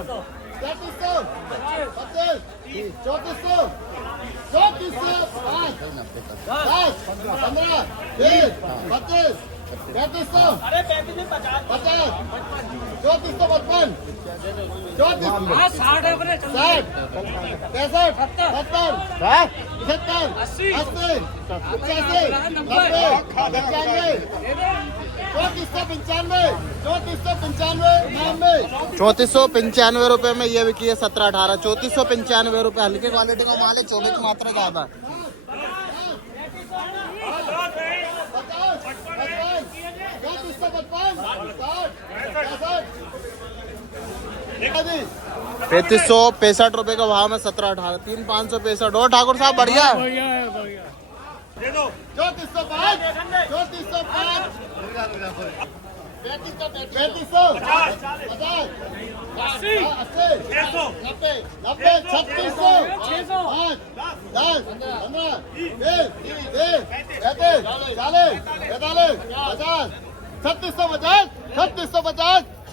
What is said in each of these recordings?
3300 25 3400 3400 5 15 20 25 3500 अरे 35 50 3455 34 60 है अपने 60 65 70 75 80 85 90 95 3495 रुपए में ये बिकी है 17-18 3495 रुपए। हल्के क्वालिटी का माल है, 24 की मात्रा ज्यादा। पैंतीस सौ 65 रुपए का भाव में 17-18 3,565 और ठाकुर साहब बढ़िया है। 3405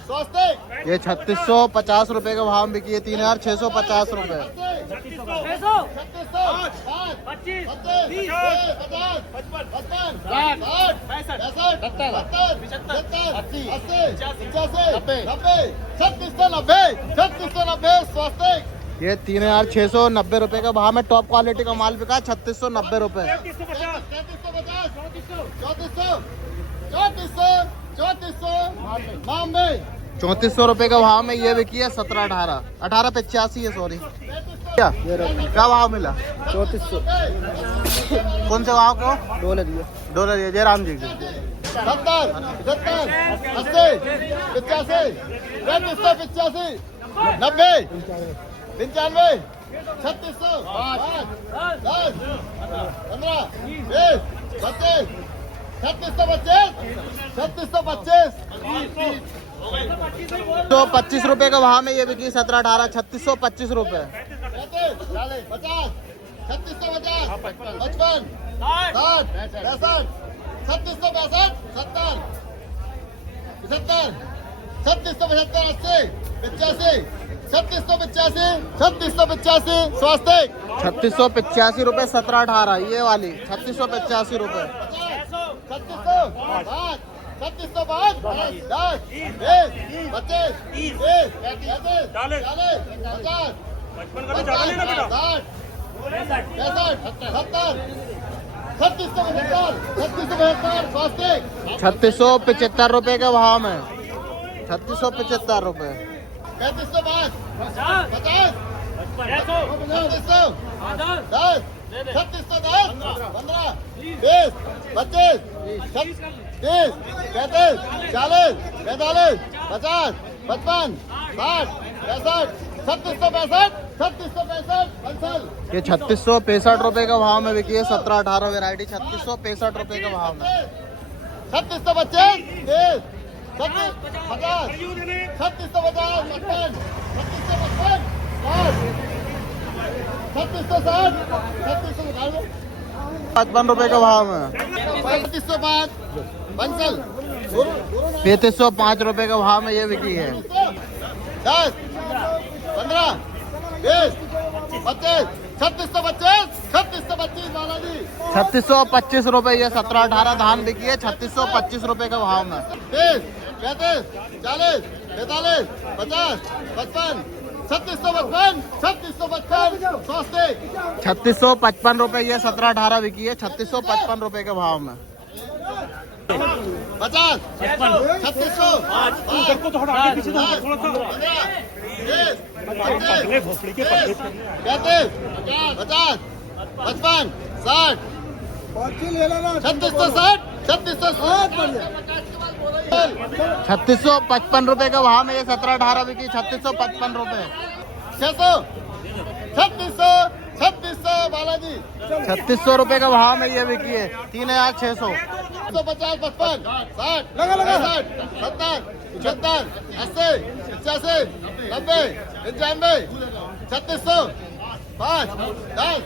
3500 ये 3650 रुपए का भाव बिकी है 3650 रुपए। 3690 ये 3690 रुपए का भाव में टॉप क्वालिटी का माल बिका 3690 रुपए। 3400 रुपए का भाव में ये बिकी है 17-18 1885 है सॉरी। क्या भाव मिला? 3400। कौन से भाव को? डॉलर ये जयराम जी की 70 75 80 85 3585 90 95 3600 10 15 20 25 तो 25 रुपए का भाव में ये बिकी 17-18 3625 रुपए। 50 3650 55 60 65 3665 70 75 3675 80 85 3685 स्वास्थ्य 3685 रुपए 17-18 ये वाली 3685 रुपए। 3600 10 25 30 40 3675 रुपए का भाव में 3675 रुपए। 3505 50 10 3610 15 20 25 30 35 40 45 50 55 60 65 3665 ये 3665 रुपए का भाव में बिकी है 17-18 वैरायटी 3665 रुपए का भाव में। 3625 3650 55 रुपए का भाव में। 3505 रुपए का भाव में ये बिकी है। 10 15 20 25 3625 बालाजी 3625 रुपए ये 17-18 धान बिकी है 3625 रुपए का भाव में। 30 35 40 45 50 55 3655 रुपए ये 17-18 बिकी है 3655 रुपए के भाव में। 50 3600 55 60 3655 रुपए का भाव में ये 17-18 बिकी 3655 रुपए। 3600 बालाजी 3600 रुपए का भाव में ये बिकी है 3600। 150 55 60 70 75 80 85 90 95 3600 5 10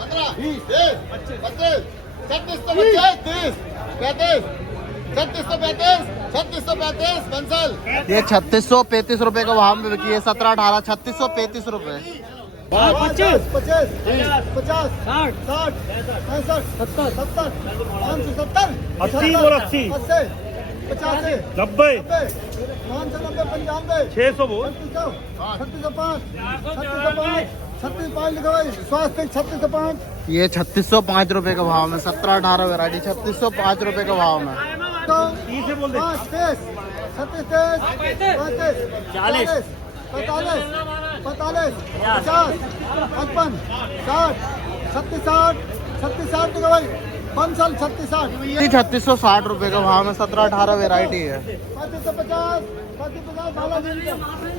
15 20 25 3625 30 35 3635 3635 बंसल। ये 3635 रुपए का भाव में बिकी है। 17 18 3635 रुपए। 25 50 50 60 60 65 70 70 570 80 और 80 80 85 90 590 95 600 बोल 3605 3605 लिखा भाई। स्वास्थ्य 3605। ये 3605 रुपए का भाव में। 17 18 वैरायटी 3605 रुपए का भाव में। 30 से बोल दे 5 30 36 35 40 45 45 50 55 60 36 60 36 60 लिखा भाई। बंसल 36 60। 3660 रुपए का भाव में। 17 18 वैरायटी है। 3550 3550 बालाजी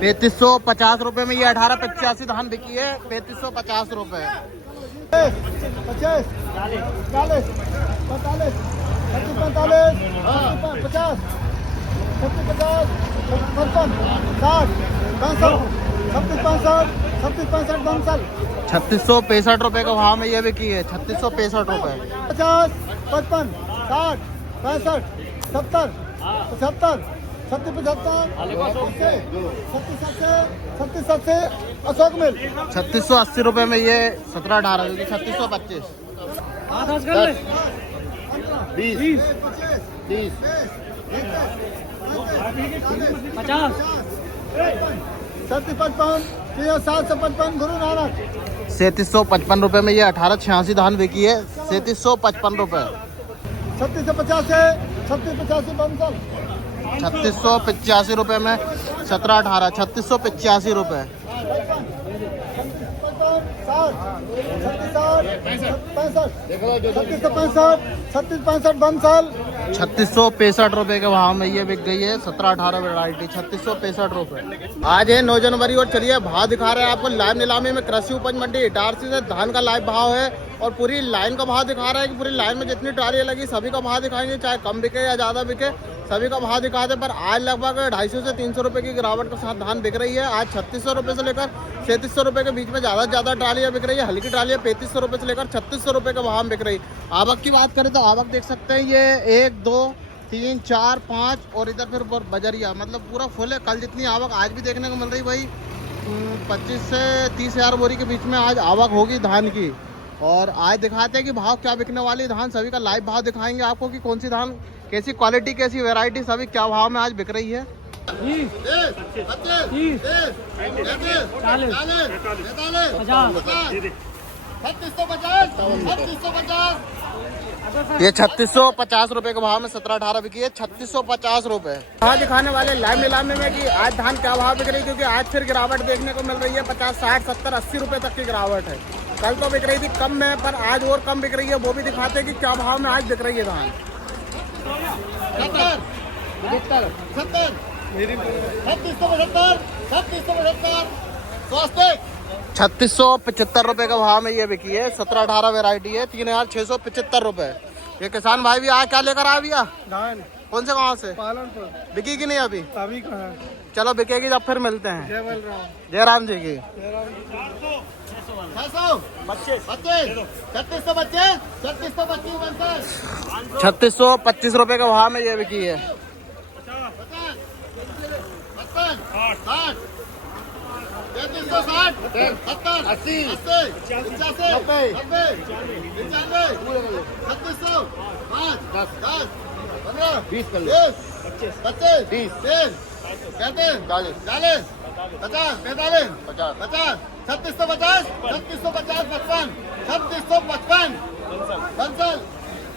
3550 रुपए में ये 18 85 धान बिकी है। 3550 रुपए। 50 40 45 45 50 50 55 60 65 65 बंसल 3665 रुपए का भाव में ये बिकी है। 3665 रुपए। 50 55 60 65 70 75 37 अशोक मिल 3680 रुपए में ये 17 18 क्योंकि 3625 20 30 50 3755 755 गुरु नानक 3755 रुपए में ये 1886 धान बिकी है। 3755 रुपए। 3650 से 3685 बंसल 3685 रुपए में 17 18 3685 रुपए। 3665 बंसल 3665 रुपए के भाव में ये बिक गई है। 17 18 वैरायटी 3665 रुपए। आज है 9 जनवरी और चलिए भाव दिखा रहे हैं आपको लाइव नीलामी में कृषि उपज मंडी इटारसी से धान का लाइव भाव है और पूरी लाइन का भाव दिखा रहा है कि पूरी लाइन में जितनी ट्रालियां लगी सभी का भाव दिखाएंगे, चाहे कम बिके या ज़्यादा बिके सभी का भाव दिखाते। पर आज लगभग 250 से 300 रुपए की गिरावट के साथ धान बिक रही है। आज 3600 रुपए से लेकर 3700 रुपए के बीच में ज़्यादा से ज़्यादा ट्रालियां बिक रही है। हल्की ट्रालियां 3500 रुपए से लेकर 3600 रुपए का भाव बिक रही। आवक की बात करें तो आवक देख सकते हैं ये 1 2 3 4 5 और इधर फिर बजरिया मतलब पूरा फुल है। कल जितनी आवक आज भी देखने को मिल रही भाई 25 से 30 हज़ार बोरी के बीच में आज आवक होगी धान की। और आज दिखाते हैं कि भाव क्या बिकने वाली धान, सभी का लाइव भाव दिखाएंगे आपको कि कौन सी धान कैसी क्वालिटी कैसी वैरायटी सभी क्या भाव में आज बिक रही है। 50 ये 3650 रुपए के भाव में 17 18 बिकी है। 3650 रुपए। भाव दिखाने वाले लाइव नीलामी में कि आज धान क्या भाव बिक रही है क्योंकि आज फिर गिरावट देखने को मिल रही है। 50 60 70 80 रुपए तक की गिरावट है। कल तो बिक रही थी कम में पर आज और कम बिक रही है। वो भी दिखाते हैं कि क्या भाव में आज बिक रही है धान। 3675 रुपए का भाव में ये बिकी है। 17 18 वैरायटी है। 3675 रुपए। ये किसान भाई भी आज क्या लेकर आ भैया धान कौन से गाँव से पालनपुर बिकी कि नहीं अभी? अभी कहाँ चलो बिकेगी जब फिर मिलते हैं। जय बलराम जयराम जी की 3625 रुपए का भाव में ये बिकी है।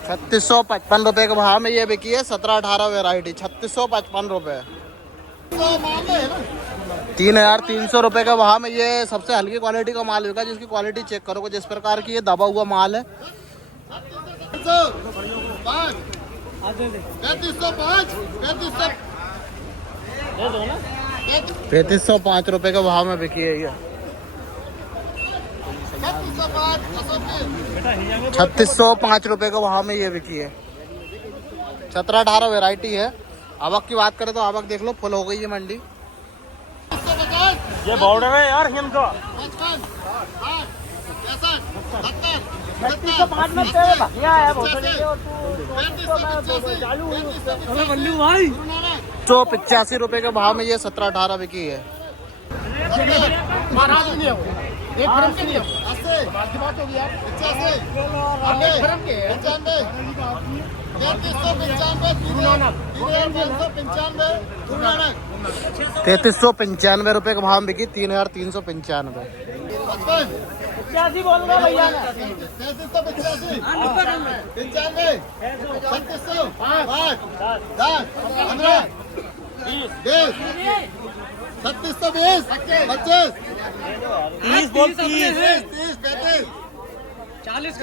3655 रुपए के भाव में ये बिकी है। 17 18 वैरायटी 3655 रुपए। 3300 रुपए का भाव में ये सबसे हल्की क्वालिटी का माल बिका जिसकी क्वालिटी चेक करोगे जिस प्रकार की ये दबा हुआ माल है। 3505 रुपए के भाव में बिकी है ये। 3605 रुपए के भाव में ये बिकी है। 17 18 वैरायटी है। आवक की बात करें तो आवक देख लो फुल हो गई है मंडी। ये बॉर्डर है यार इनका बल्लू भाई 185 रुपए के भाव में ये 17-18 बिकी है। तैतीस सौ 95 रुपए के भाव में बिकी 3395। 85 बोल रहा भैया ने 30 बोल 30 40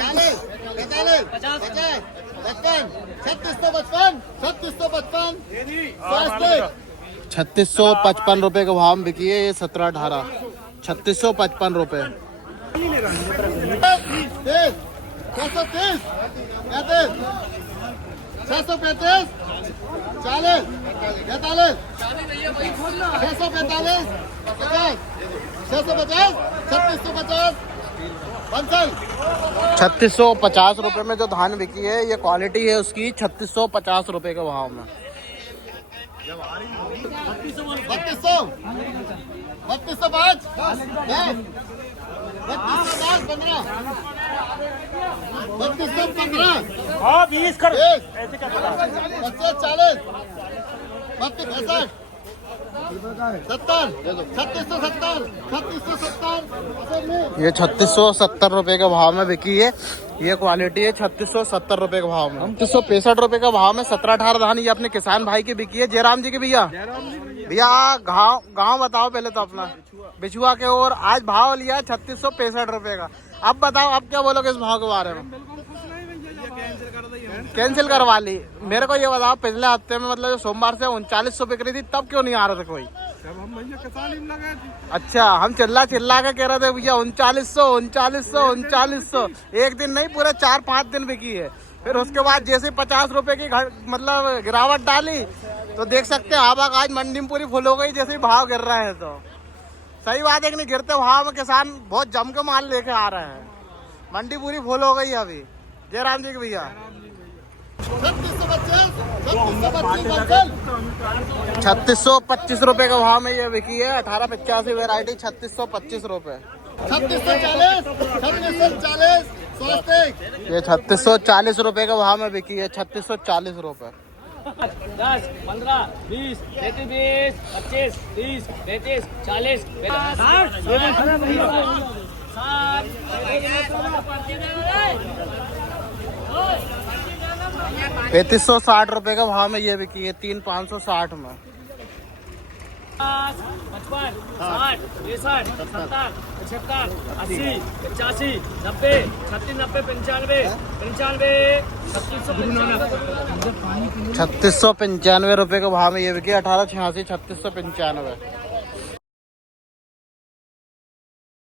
$3655 रुपए के भाव में बिकी है ये 17-18। 3655 रुपए। 3650 रुपए में जो धान बिकी है ये क्वालिटी है उसकी 3650 रुपए के भाव में। 3215 हाँ 20 कर ऐसे क्या पता 3670 ये 3670 रुपए के भाव में बिकी है। ये क्वालिटी है 3670 रुपए के भाव में। 3665 रुपए के भाव में 17-18 धान ये अपने किसान भाई की बिकी है। जयराम जी की भैया गांव बताओ पहले तो अपना बिछुआ के। और आज भाव लिया 3665 रुपए का। अब बताओ अब क्या बोलोगे इस भाव के बारे में? कैंसिल करवा ली। मेरे को ये बताओ पिछले हफ्ते में मतलब जो सोमवार से 3900 बिक रही थी तब क्यों नहीं आ रहा था कोई? अच्छा हम चिल्ला के कह रहे थे भैया 3900 एक दिन नहीं पूरे 4-5 दिन बिकी है। फिर उसके बाद जैसे 50 रुपए की मतलब गिरावट डाली तो देख सकते हैं आवाग आज मंडी में पूरी फुल हो गई जैसे भाव गिर रहे हैं। तो सही बात है कि नहीं? गिरते भाव में किसान बहुत जम के माल लेके आ रहे हैं। मंडी पूरी फुल हो गई अभी। जयराम जी की भैया 3625 रुपए के भाव में ये बिकी है। 1885 वेरायटी 3625 रुपए। 3640 ये 3640 रुपए के भाव में बिकी है। 3640 रुपए। 10 15 20 25 25 30 35 40 ₹3560 रुपए के भाव में ये बिकी है। 3560 में। 55 60 63 70 75 80 85 90 36 90 95 ₹3695 रुपए के भाव में ये बिकी। 1886 3695।